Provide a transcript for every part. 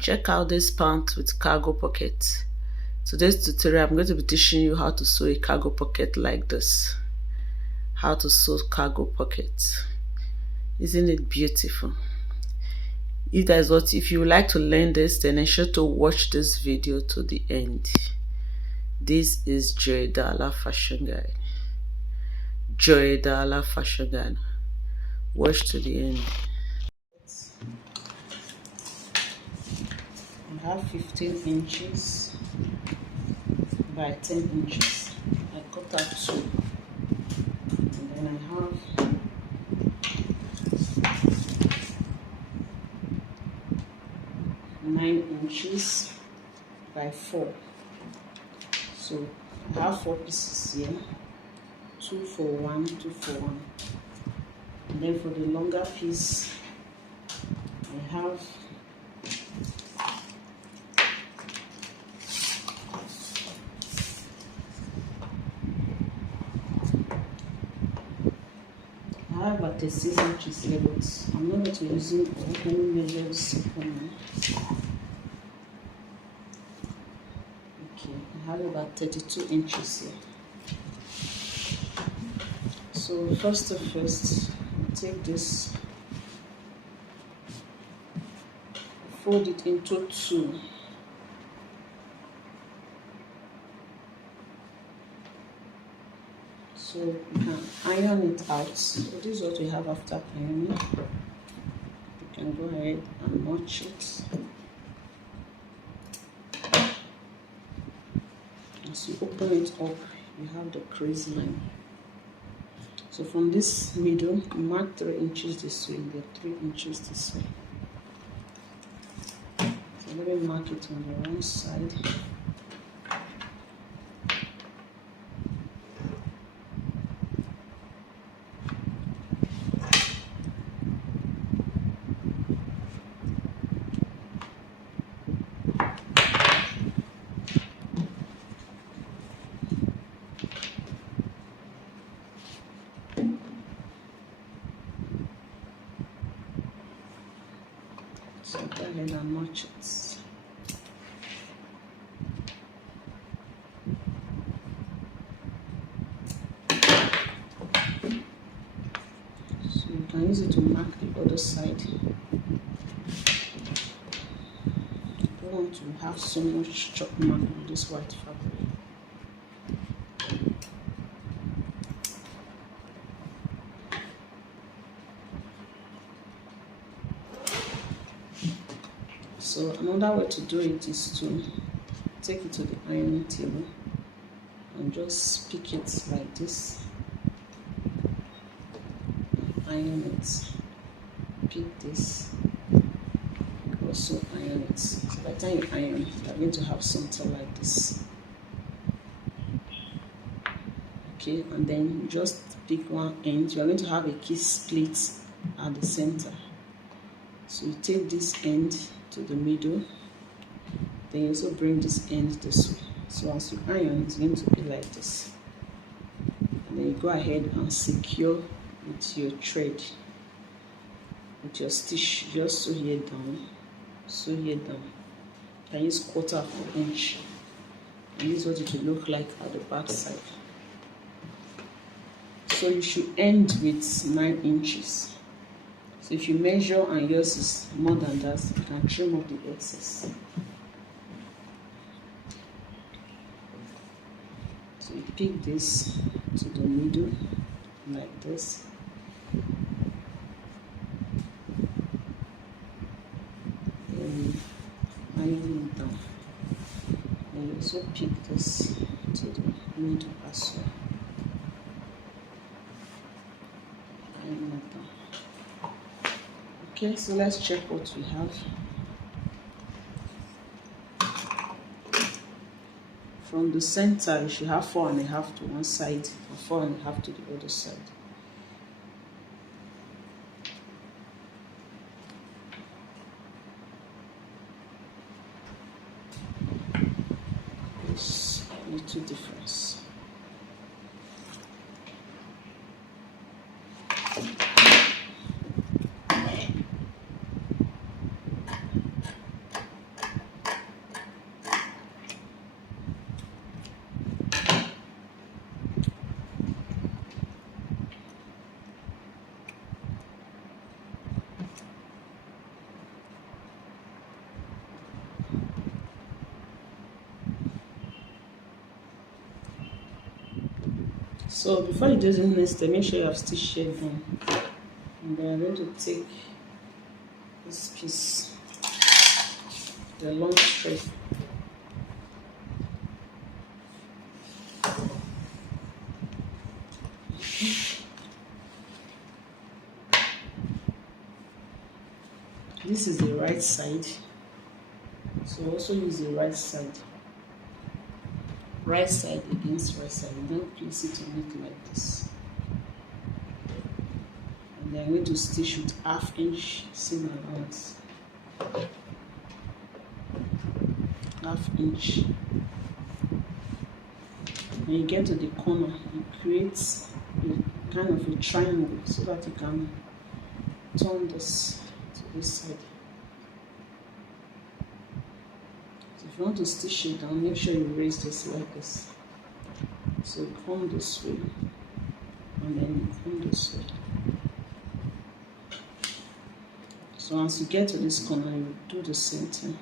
Check out this pant with cargo pocket. Today's tutorial, I'm going to be teaching you how to sew a cargo pocket like this. How to sew cargo pockets. Isn't it beautiful? If you would like to learn this, then ensure to watch this video to the end. This is Joy Dala Fashion Guide. Joy Dala Fashion Guide. Watch to the end. I have 15 inches by 10 inches. I cut out 2. And then I have 9 inches by 4. So I have 4 pieces here. 2 for 1, 2 for 1. And then for the longer piece, I have 36 inches here, but I'm not going to be using any measures for now. Okay, I have about 32 inches here. So first, take this, fold it into 2. So you can iron it out. So this is what we have after ironing. You can go ahead and notch it. As you open it up, you have the crease line. So from this middle, you mark 3 inches this way, you get 3 inches this way. So let me mark it on the wrong side. So go ahead and notch it. So you can use it to mark the other side. You don't want to have so much chalk mark on this white fabric. So another way to do it is to take it to the ironing table and just pick it like this. Iron it. Pick this. Also iron it. So by the time you iron, you're going to have something like this. Okay, and then you just pick one end. You're going to have a key split at the center. So you take this end to the middle, then you also bring this end this way. So as you iron, it's going to be like this. And then you go ahead and secure with your thread, with your stitch. Just sew here down, sew here down. You can use 1/4 inch, and this is what it will look like at the back side. So you should end with 9 inches. So if you measure and yours is more than that, you can trim off the excess. So you pick this to the middle like this. Then you iron it down. And you also pick this to the middle as well. Iron it down. Okay, so let's check what we have. From the center, you should have 4.5 to one side and 4.5 to the other side. There's a little difference. So before you do the next step, make sure you have stitched it down. And then I'm going to take this piece, the long strip. This is the right side, so also use the right side against right side, and then place it on it like this. And then I'm going to stitch with 1/2 inch seam allowance, 1/2 inch. When you get to the corner, you create a kind of a triangle so that you can turn this to this side. So if you want to stitch it down, make sure you raise this like this. So you come this way, and then you come this way. So once you get to this corner, you do the same thing.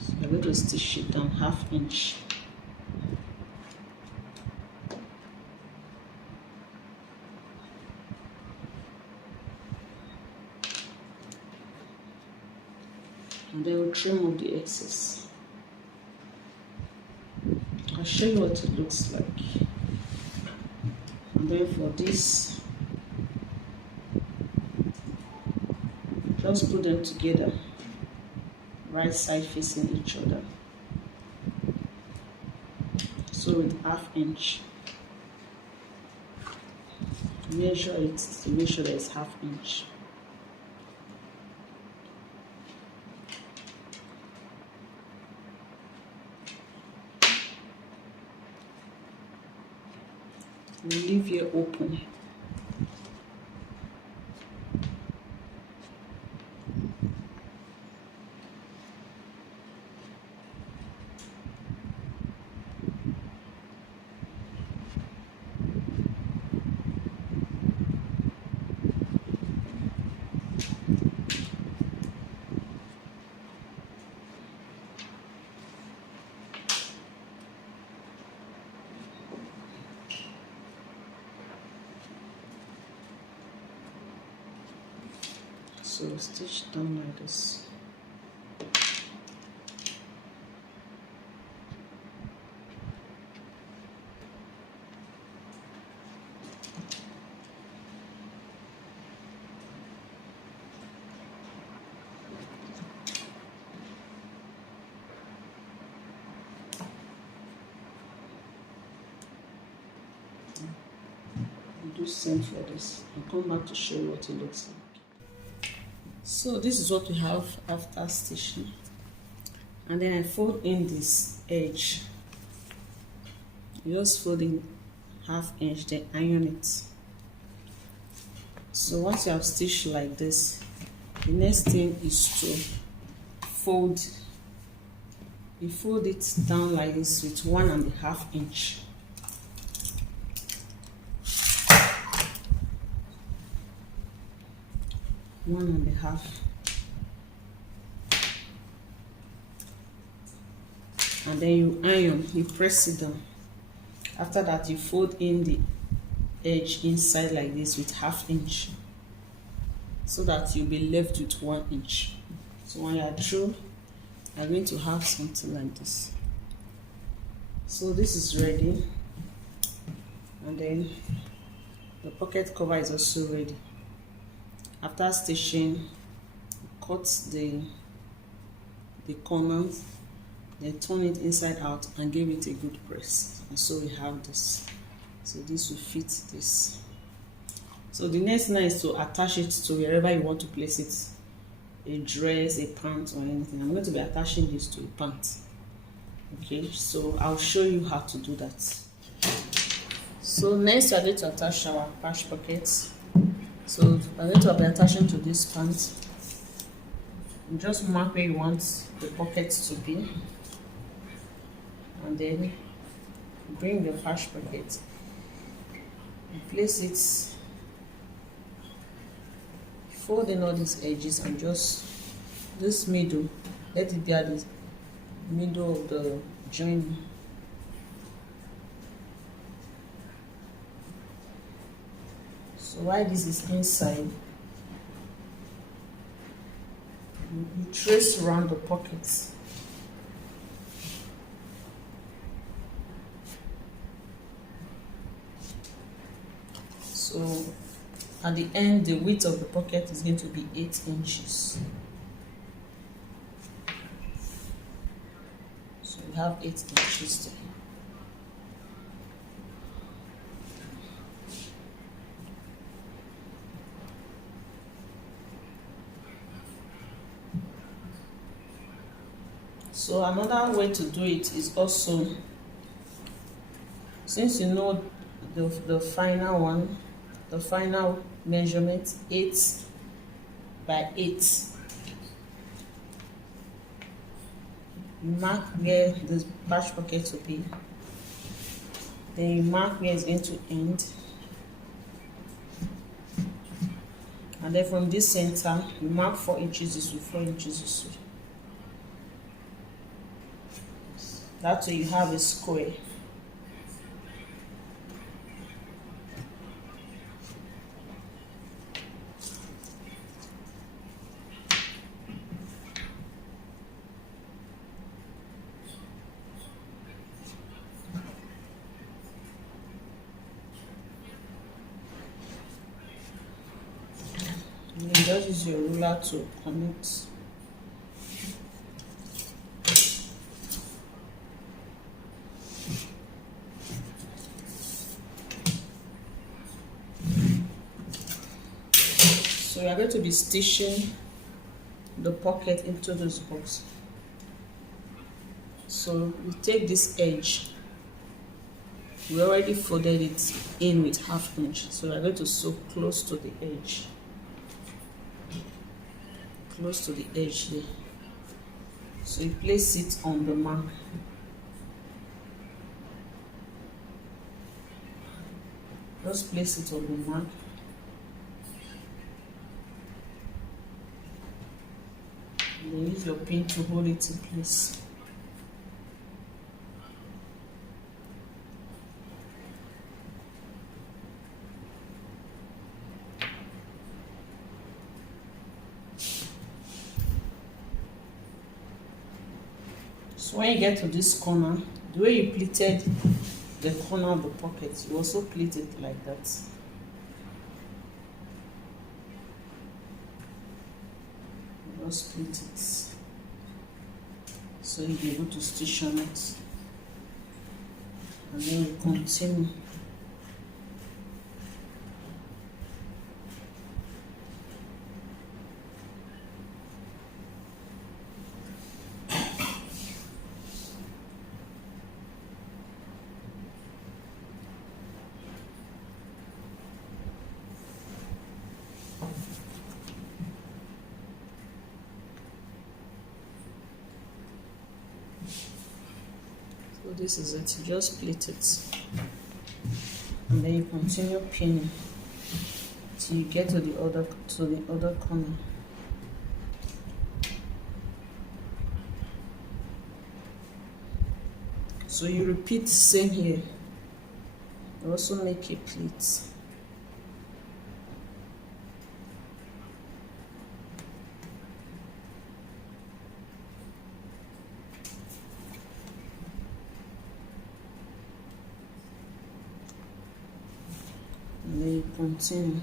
So you're going to stitch it down 1/2 inch. And then we'll trim off the excess. I'll show you what it looks like. And then for this, just put them together, right side facing each other. So with 1/2 inch, measure it to make sure that it's 1/2 inch. We leave here open. So stitch down like this. Do same for this. I'll come back to show you what it looks like. So this is what we have after stitching, and then I fold in this edge. You just fold in 1/2 inch, then iron it. So once you have stitched like this, the next thing is to fold. You fold it down like this with 1.5 inch. One and a half, and then you iron, you press it down. After that, you fold in the edge inside like this with 1/2 inch, so that you'll be left with 1 inch. So when you're through, you're going to have something like this. So this is ready, and then the pocket cover is also ready. After stitching, cut the corners, then turn it inside out and give it a good press. And so we have this. So this will fit this. So the next thing is to attach it to wherever you want to place it. A dress, a pant, or anything. I'm going to be attaching this to a pant. Okay, so I'll show you how to do that. So next we are going to attach our patch pockets. So I'm going to be attaching to this pant. You just mark where you want the pockets to be, and then bring the patch pocket and place it fold in all these edges and just this middle, let it be at the middle of the join. So while this is inside, you trace around the pockets. So at the end, the width of the pocket is going to be 8 inches. So we have 8 inches there. So another way to do it is also, since you know the final one, the final measurement, 8 by 8, you mark where the patch pocket will be, then you mark where it's going to end, and then from this center you mark 4 inches this way, 4 inches this way. That way you have a square. You just use your ruler to connect. So we are going to be stitching the pocket into this box. So we take this edge, we already folded it in with 1/2 inch, so we are going to sew close to the edge, close to the edge there. So you place it on the mark. Just place it on the mark. Then use your pin to hold it in place. So when you get to this corner, the way you pleated the corner of the pocket, you also pleat it like that. Just split it so you'll be able to stitch on it, and then we continue. So this is it, you just split it and then you continue pinning till you get to the other corner. So you repeat same here. You also make a pleat. And then you continue.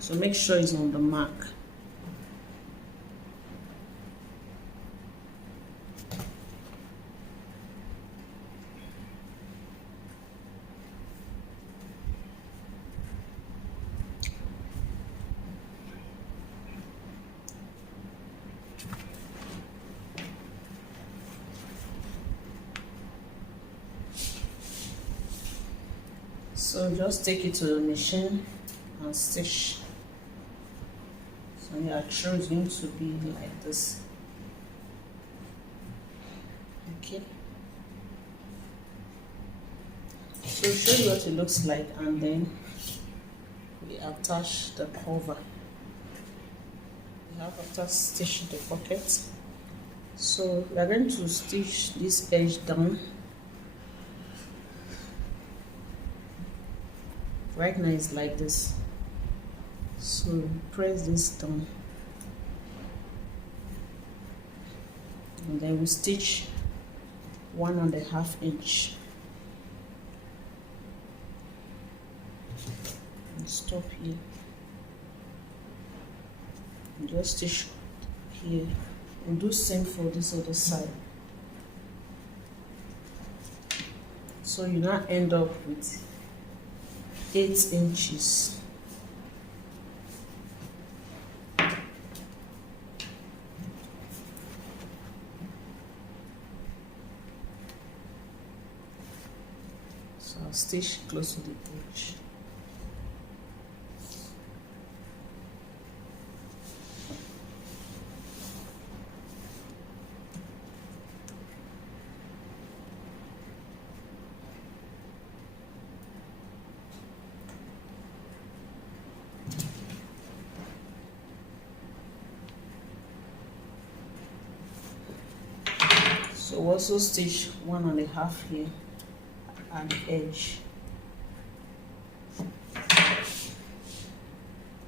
So make sure it's on the mark. So just take it to the machine and stitch. So and your throw is going to be like this. Okay, so show you what it looks like, and then we attach the cover. We have after stitching the pocket, so we are going to stitch this edge down. Right now it's like this, so press this down, and then we stitch 1.5 inch and stop here, and just stitch here. We'll do same for this other side, so you now end up with 8 inches. So I'll stitch close to the edge. So also stitch 1.5 here at the edge.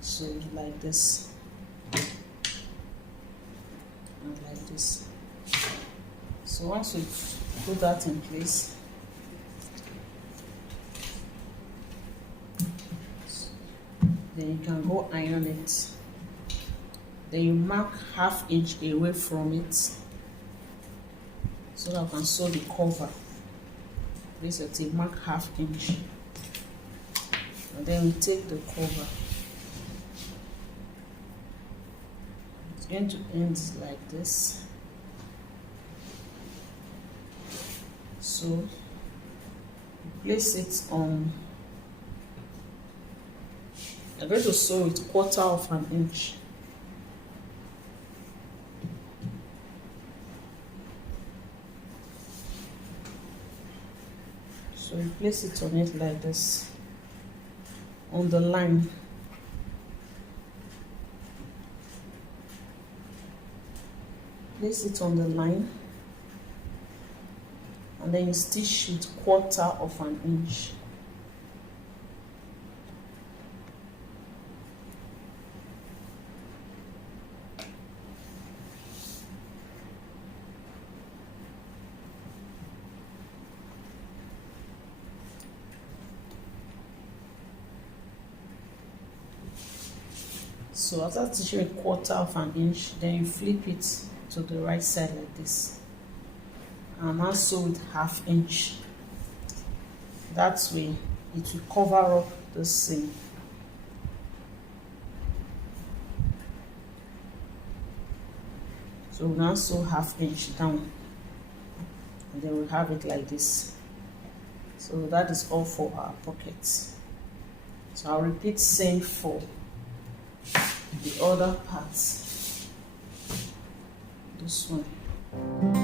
So like this and like this. So once we put that in place, then you can go iron it. Then you mark 1/2 inch away from it, so that I can sew the cover. Place your tape, mark 1/2 inch, and then we take the cover. It's going to end like this. So place it on. I'm going to sew it 1/4 inch. So you place it on it like this, on the line. Place it on the line, and then you stitch with 1/4 inch. So after stitching a 1/4 inch, then you flip it to the right side like this, and now sew with 1/2 inch. That way it will cover up the seam. So we now sew 1/2 inch down, and then we have it like this. So that is all for our pockets. So I'll repeat same for the other parts. This one.